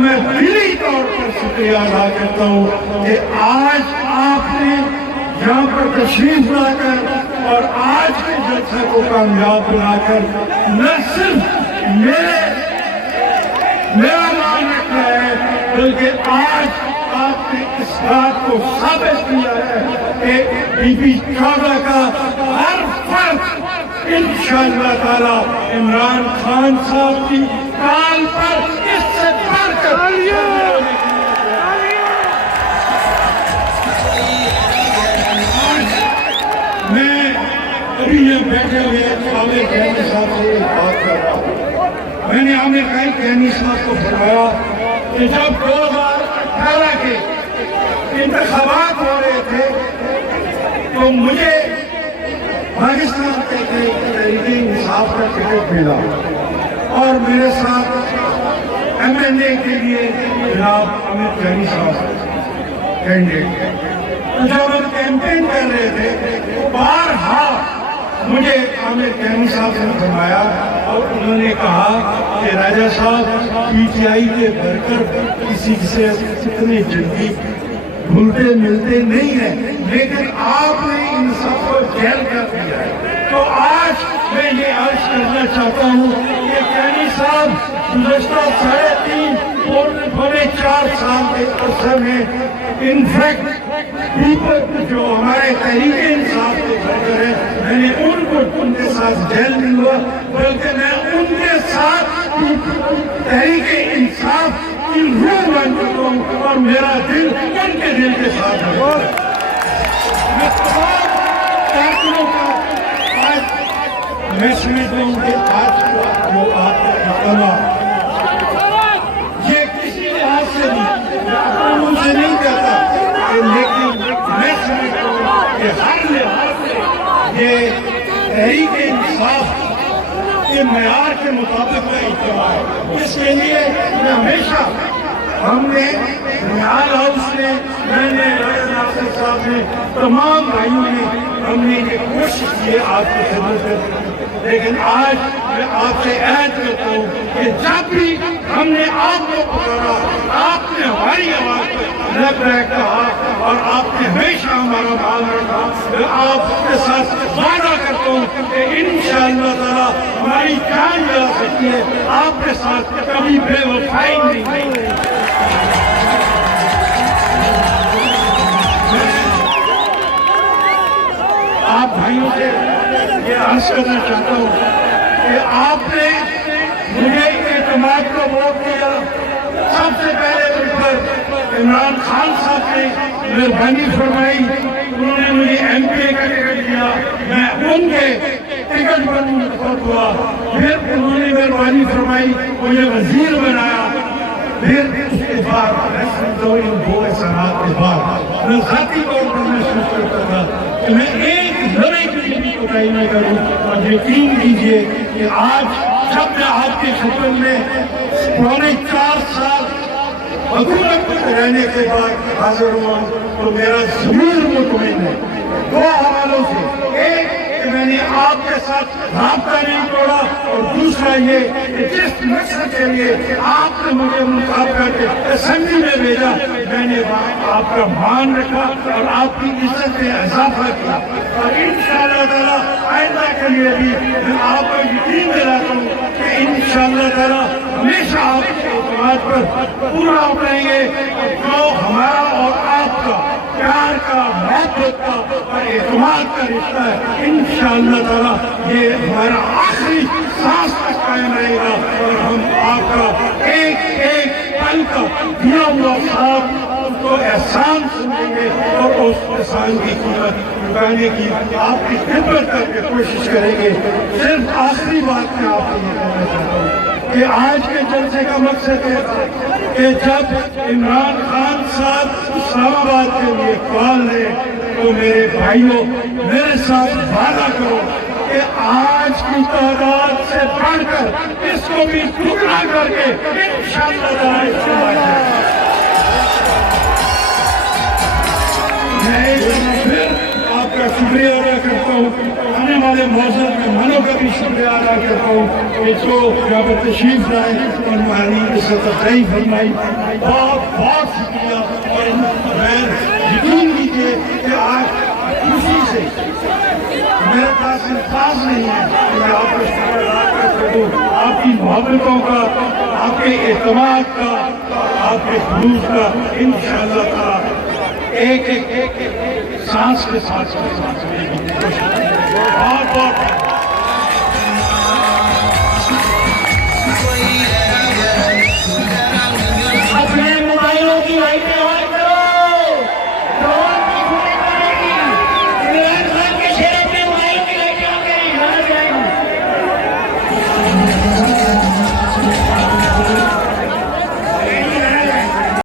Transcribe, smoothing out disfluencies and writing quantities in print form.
میں دلی طور پر شکریہ ادا کرتا ہوں کہ آج آپ نے یہاں پر تشریف لا کر اور آج کے جلسے کو کامیاب بنا کر نہ صرف میرا نام رکھا ہے بلکہ آج آپ نے اس بات کو ثابت کیا ہے کہ بی بی 14 کا ہر فرد انشاءاللہ تعالی عمران خان صاحب کی کال پر اس سے بڑھ کر میں ابھی یہ بیٹھے ہوئے عامر کینی صاحب سے بات کر رہا ہوں. میں نے عامر کینی صاحب کو فرمایا کہ جب 2018 کے انتخابات ہو رہے تھے تو مجھے پاکستان کے تحریک انصاف کا ٹکٹ ملا اور میرے ساتھ MNA کے لیے جناب عامر کینی صاحب کینڈیڈیٹ. جب ہم کیمپین کر رہے تھے بارہا مجھے عامر کینی صاحب نے فرمایا اور انہوں نے کہا کہ راجہ صاحب PTI کے ورکر کسی سے اتنے جلدی بھولتے ملتے نہیں ہیں لیکن آپ نے ان سب کو جیل کر دیا ہے. تو آج میں یہ عرض کرنا چاہتا ہوں کہ کینی صاحب گزشتہ 3.5 پونے 4 سال کے عرصے میں انفیکٹ جو ہمارے تحریک انصاف کے ورکر ہیں میں نے ان کے ساتھ جیل نہیں ہوا بلکہ میں ان کے ساتھ تحریک انصاف کی روح بن چکا ہوں اور میرا دل ان کے دل کے ساتھ ہے. میں تمام کارکنوں کا آج میں سمجھتا ہوں کہ آج جو آپ کا اجتماع یہ کسی لحاظ سے نہیں ان سے نہیں کہتا لیکن میں سمجھتا ہوں کہ ہر لحاظ سے یہ تحریک انصاف کے معیار کے مطابق کا اجتماع ہے. اس کے لیے میں ہمیشہ ہم نے نہال ہاؤس نے میں نے راجہ ناصر صاحب نے تمام بھائیوں نے ہم نے یہ کوشش کی آپ کی خدمت کرنے کی لیکن آج میں آپ سے عہد کرتا ہوں کہ جب بھی ہم نے آپ کو پکارا آپ نے ہماری آواز پر لبیک کہا اور آپ نے ہمیشہ ہمارا بھال رکھا. میں آپ کے ساتھ وعدہ کرتا ہوں کہ انشاءاللہ تعالی ہماری جان جا سکتی ہے آپ کے ساتھ کبھی بے وفائی نہیں ہوگی. آپ بھائیوں سے یہ عرض کرنا چاہتا ہوں کہ آپ نے مجھے اعتماد کو ووٹ دیا. سب سے پہلے پر عمران خان صاحب نے مہربانی فرمائی انہوں نے مجھے MP کا ٹکٹ دیا میں ان کے ٹکٹ پر منتخب ہوا. پھر انہوں نے مہربانی فرمائی مجھے وزیر بنایا. پھر اس کے بعد میں سمجھتا ہوں ان 2 احسانات کے بعد میں ذاتی طور پر محسوس کرتا تھا کہ میں ایک ذرے کی بھی کوتاہی نہ کروں اور یقین کیجئے کہ آج جب میں آپ کی خدمت میں پونے 4 سال حکومت میں رہنے کے بعد حاضر ہوا تو میرا ضمیر مطمئن ہے 2 حوالوں سے. ایک کہ میں نے آپ کے ساتھ رابطہ نہیں توڑا اور دوسرا یہ کہ جس مقصد کے لیے آپ نے مجھے منتخب کر کے اسمبلی میں بھیجا میں نے آپ کا مان رکھا اور آپ کی عزت میں اضافہ کیا. اور انشاءاللہ تعالی آئندہ کے لیے بھی میں آپ کو یقین دلاتا ہوں کہ انشاءاللہ تعالی ہمیشہ آپ کے اعتماد پر پورا اٹھائیں گے. جو ہمارا اور آپ کا پیار کا محبت کا اور اعتماد کا رشتہ ہے انشاءاللہ تعالی یہ ہمارا آخری سانس تک قائم رہے گا اور ہم آپ کا ایک ایک پل کا دیا ہوا خواب کو احسان سمجھیں گے اور اس احسان کی قیمت چکانے کی آپ کی خدمت کر کے کوشش کریں گے. صرف آخری بات میں آپ کو یہ کہنا چاہتا ہوں کہ آج کے جلسے کا مقصد ہے کہ جب عمران خان صاحب اسلام آباد کے لیے کال لیں تو میرے بھائیوں میرے ساتھ وعدہ کرو کہ آج کی تعداد سے بڑھ کر اس کو بھی ٹکڑا کر کے انشاءاللہ تعالی استعمال کریں. میں ایک بار پھر آپ کا شکریہ ادا کرتا ہوں. آنے والے اپنے موزد مہمانوں کا بھی شکریہ ادا کرتا ہوں کہ جو یہاں پر تشریف لائے اور مہمانی عزت افزائی فرمائی. بہت بہت شکریہ. اور میں یقین کیجیے کہ آج خوشی سے میرے پاس الفاظ نہیں ہے کہ میں آپ کو شکر ادا کر سکوں. آپ کی محبتوں کا، آپ کے اعتماد کا، آپ کے خلوص کا انشاءاللہ تعالی ایک سانس کے ساتھ